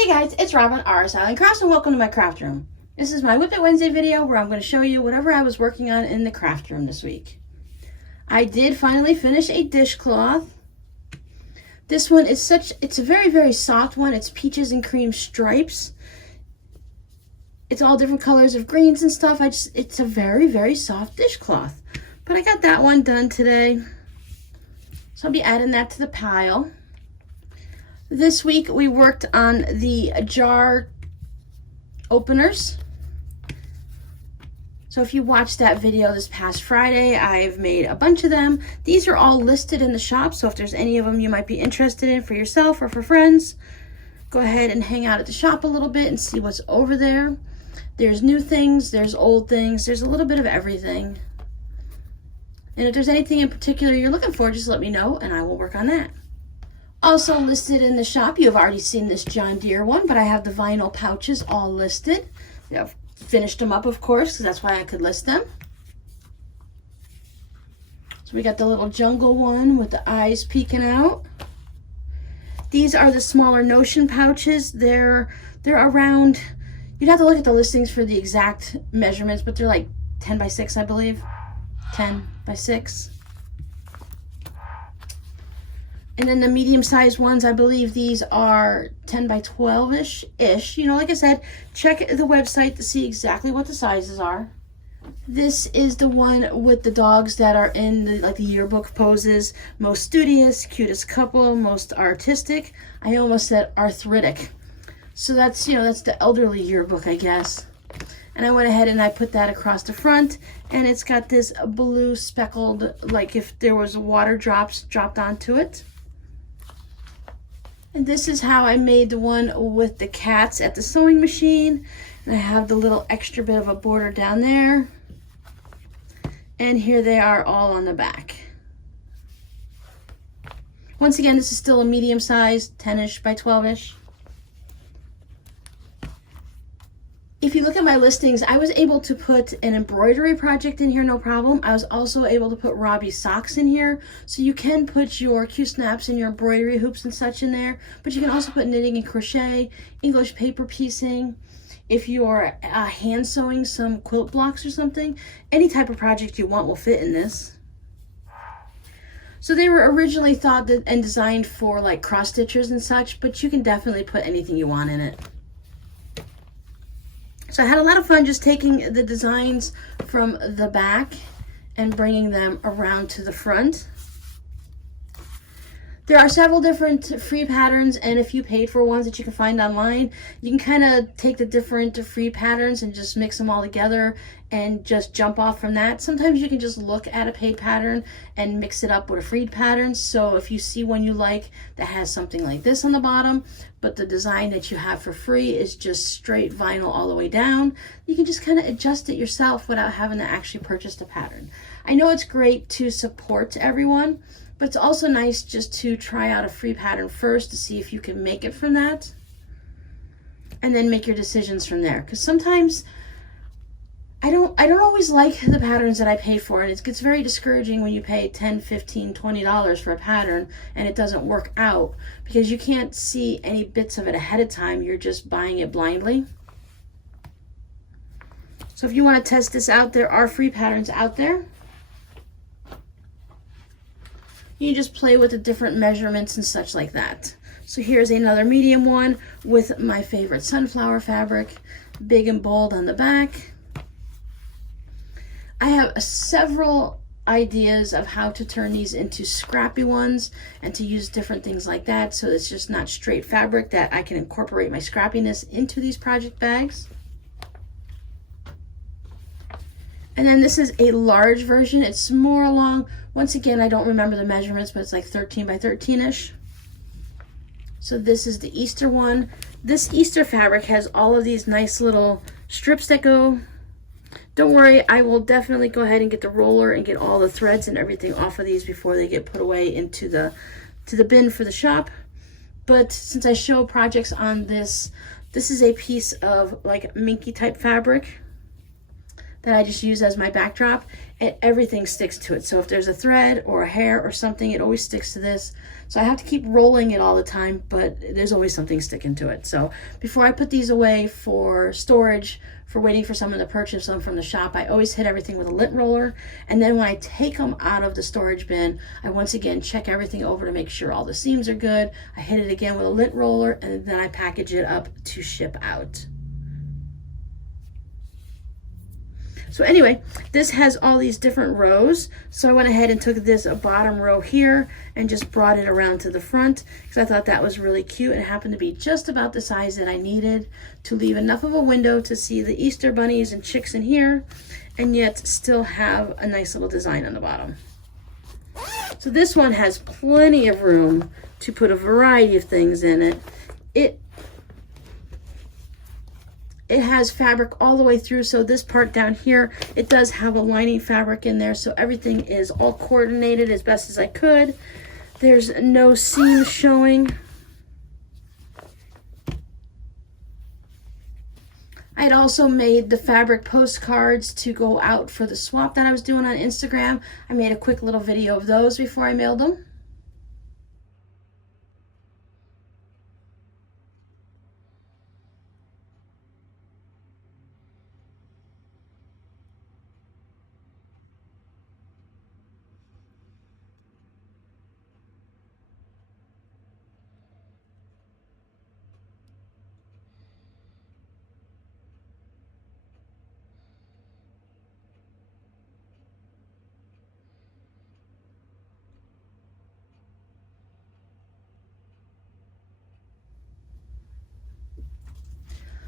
Hey guys, it's Robin, RsIslandCrafts, and welcome to my craft room. This is my Whip It Wednesday video where I'm going to show you whatever I was working on in the craft room this week. I did finally finish a dishcloth. This one is it's a very, very soft one. It's peaches and cream stripes. It's all different colors of greens and stuff. It's a very, very soft dishcloth. But I got that one done today. So I'll be adding that to the pile. This week we worked on the jar openers. So if you watched that video this past Friday, I've made a bunch of them. These are all listed in the shop, so if there's any of them you might be interested in for yourself or for friends, go ahead and hang out at the shop a little bit and see what's over there. There's new things, there's old things, there's a little bit of everything. And if there's anything in particular you're looking for, just let me know and I will work on that. Also listed in the shop, you have already seen this John Deere one, but I have the vinyl pouches all listed. I've finished them up, of course, because that's why I could list them. So we got the little jungle one with the eyes peeking out. These are the smaller Notion pouches. They're around, you'd have to look at the listings for the exact measurements, but they're like 10 by 6, I believe. 10 by 6. And then the medium-sized ones, I believe these are 10 by 12-ish. You know, like I said, check the website to see exactly what the sizes are. This is the one with the dogs that are in the yearbook poses. Most studious, cutest couple, most artistic. I almost said arthritic. So that's, that's the elderly yearbook, I guess. And I went ahead and I put that across the front, and it's got this blue speckled, like if there was water drops dropped onto it. And this is how I made the one with the cats at the sewing machine. And I have the little extra bit of a border down there. And here they are all on the back. Once again, this is still a medium size, 10-ish by 12-ish. If you look at my listings, I was able to put an embroidery project in here, no problem. I was also able to put Robbie's socks in here. So you can put your Q-snaps and your embroidery hoops and such in there, but you can also put knitting and crochet, English paper piecing. If you're hand sewing some quilt blocks or something, any type of project you want will fit in this. So they were originally thought and designed for like cross stitchers and such, but you can definitely put anything you want in it. So I had a lot of fun just taking the designs from the back and bringing them around to the front. There are several different free patterns and a few paid for ones that you can find online. You can kind of take the different free patterns and just mix them all together and just jump off from that. Sometimes you can just look at a paid pattern and mix it up with a free pattern. So if you see one you like that has something like this on the bottom, but the design that you have for free is just straight vinyl all the way down, you can just kind of adjust it yourself without having to actually purchase the pattern. I know it's great to support everyone, but it's also nice just to try out a free pattern first to see if you can make it from that, and then make your decisions from there. Because sometimes I don't always like the patterns that I pay for, and it gets very discouraging when you pay $10, $15, $20 for a pattern and it doesn't work out because you can't see any bits of it ahead of time. You're just buying it blindly. So if you want to test this out, there are free patterns out there. You just play with the different measurements and such like that. So here's another medium one with my favorite sunflower fabric, big and bold on the back. I have several ideas of how to turn these into scrappy ones and to use different things like that, so it's just not straight fabric, that I can incorporate my scrappiness into these project bags. And then this is a large version. It's more along, once again, I don't remember the measurements, but it's like 13 by 13-ish. So this is the Easter one. This Easter fabric has all of these nice little strips that go. Don't worry, I will definitely go ahead and get the roller and get all the threads and everything off of these before they get put away into the bin for the shop. But since I show projects on this, this is a piece of like minky type fabric. that I just use as my backdrop, and everything sticks to it. So if there's a thread or a hair or something, it always sticks to this. So I have to keep rolling it all the time, but there's always something sticking to it. So before I put these away for storage, for waiting for someone to purchase them from the shop, I always hit everything with a lint roller. And then when I take them out of the storage bin, I once again check everything over to make sure all the seams are good. I hit it again with a lint roller, and then I package it up to ship out. So anyway, this has all these different rows. So I went ahead and took this bottom row here and just brought it around to the front because I thought that was really cute. It happened to be just about the size that I needed to leave enough of a window to see the Easter bunnies and chicks in here, and yet still have a nice little design on the bottom. So this one has plenty of room to put a variety of things in it. It has fabric all the way through, so this part down here, it does have a lining fabric in there, so everything is all coordinated as best as I could. There's no seams showing. I had also made the fabric postcards to go out for the swap that I was doing on Instagram. I made a quick little video of those before I mailed them.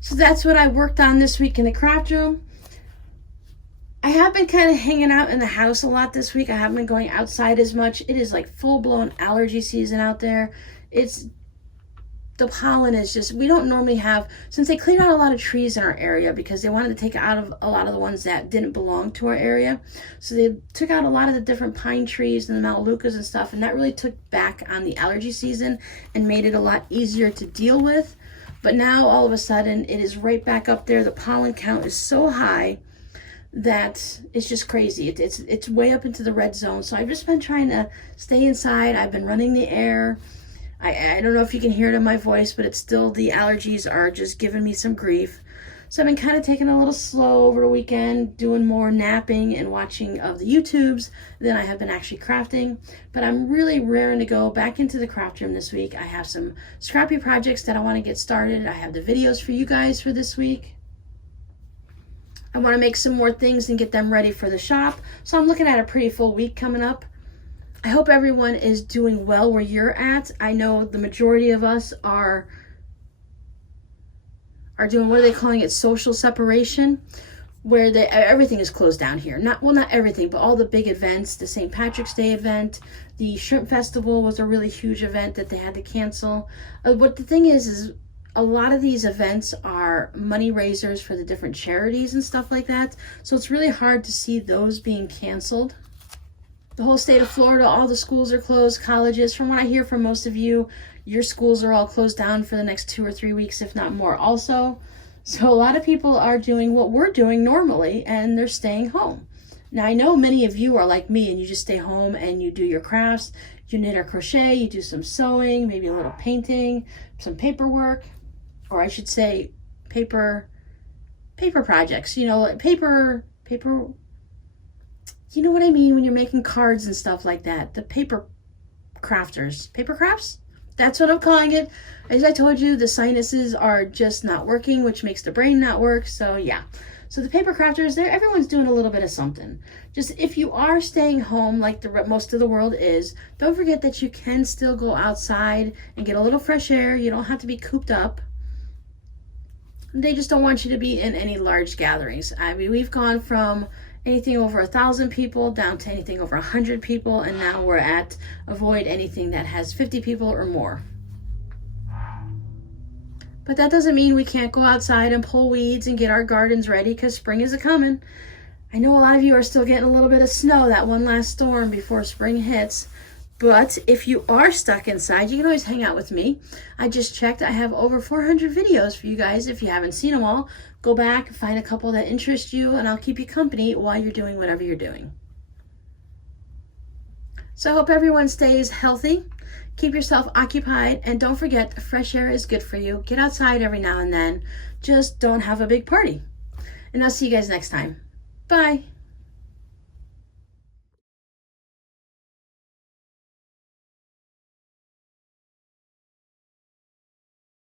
So that's what I worked on this week in the craft room. I have been kind of hanging out in the house a lot this week. I haven't been going outside as much. It is like full-blown allergy season out there. The pollen is just, we don't normally have, since they cleared out a lot of trees in our area because they wanted to take out of a lot of the ones that didn't belong to our area. So they took out a lot of the different pine trees and the melaleucas and stuff, and that really took back on the allergy season and made it a lot easier to deal with. But now all of a sudden it is right back up there. The pollen count is so high that it's just crazy. It's way up into the red zone. So I've just been trying to stay inside. I've been running the air. I don't know if you can hear it in my voice, but it's still, the allergies are just giving me some grief. So I've been kind of taking it a little slow over the weekend, doing more napping and watching of the YouTubes than I have been actually crafting. But I'm really raring to go back into the craft room this week. I have some scrappy projects that I want to get started. I have the videos for you guys for this week. I want to make some more things and get them ready for the shop. So I'm looking at a pretty full week coming up. I hope everyone is doing well where you're at. I know the majority of us are doing, what are they calling it, social separation, where everything is closed down here. Not everything, but all the big events. The St. Patrick's Day event, the Shrimp Festival was a really huge event that they had to cancel. What the thing is a lot of these events are money raisers for the different charities and stuff like that. So it's really hard to see those being canceled. The whole state of Florida, all the schools are closed, colleges. From what I hear from most of you, your schools are all closed down for the next 2 or 3 weeks, if not more also. So a lot of people are doing what we're doing normally, and they're staying home. Now, I know many of you are like me, and you just stay home and you do your crafts. You knit or crochet, you do some sewing, maybe a little painting, some paperwork, or I should say paper projects. You know, like paper, you know what I mean when you're making cards and stuff like that. The paper crafters. Paper crafts? That's what I'm calling it. As I told you, the sinuses are just not working, which makes the brain not work. So yeah. So the paper crafters, everyone's doing a little bit of something. Just if you are staying home like most of the world is, don't forget that you can still go outside and get a little fresh air. You don't have to be cooped up. They just don't want you to be in any large gatherings. I mean, we've gone from anything over 1,000 people down to anything over 100 people, and now we're at avoid anything that has 50 people or more. But that doesn't mean we can't go outside and pull weeds and get our gardens ready, because spring is a-coming. I know a lot of you are still getting a little bit of snow, that one last storm before spring hits, But if you are stuck inside, you can always hang out with me. I just checked. I have over 400 videos for you guys. If you haven't seen them all, go back, find a couple that interest you, and I'll keep you company while you're doing whatever you're doing. So I hope everyone stays healthy. Keep yourself occupied, and don't forget, fresh air is good for you. Get outside every now and then. Just don't have a big party. And I'll see you guys next time. Bye.